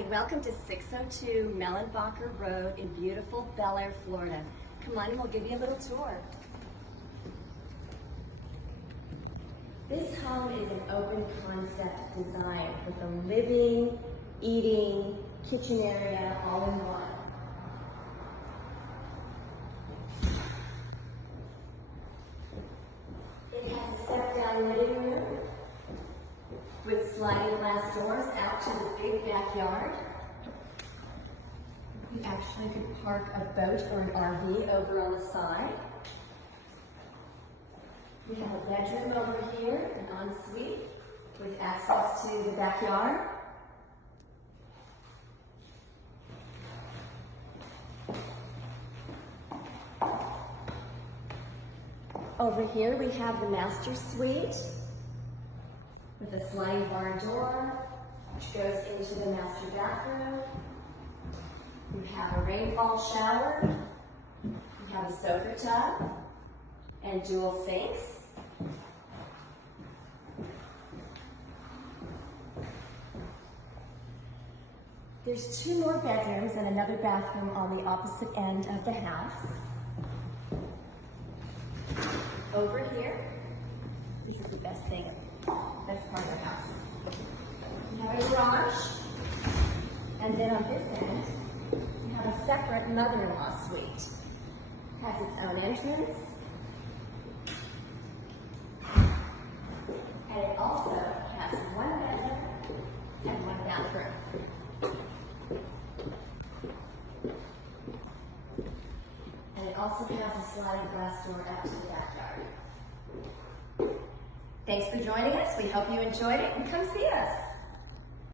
Hi, welcome to 602 Mehlenbacher Road in beautiful Belleair, Florida. Come on and we'll give you a little tour. This home is an open concept design with a living, eating, kitchen area all in one. It has a step-down living room with sliding glass doors out to the big backyard. You actually could park a boat or an RV over on the side. We have a bedroom over here, an ensuite with access to the backyard. Over here we have the master suite with a sliding barn door, which goes into the master bathroom. We have a rainfall shower. We have a soaker tub and dual sinks. There's two more bedrooms and another bathroom on the opposite end of the house. Over here, this is the best thing, best part of the house. We have a garage, and then on this end, we have a separate mother-in-law suite. It has its own entrance, and it also has one bedroom and one bathroom. And it also has a sliding glass door out to the backyard. Thanks for joining us. We hope you enjoyed it and come see us.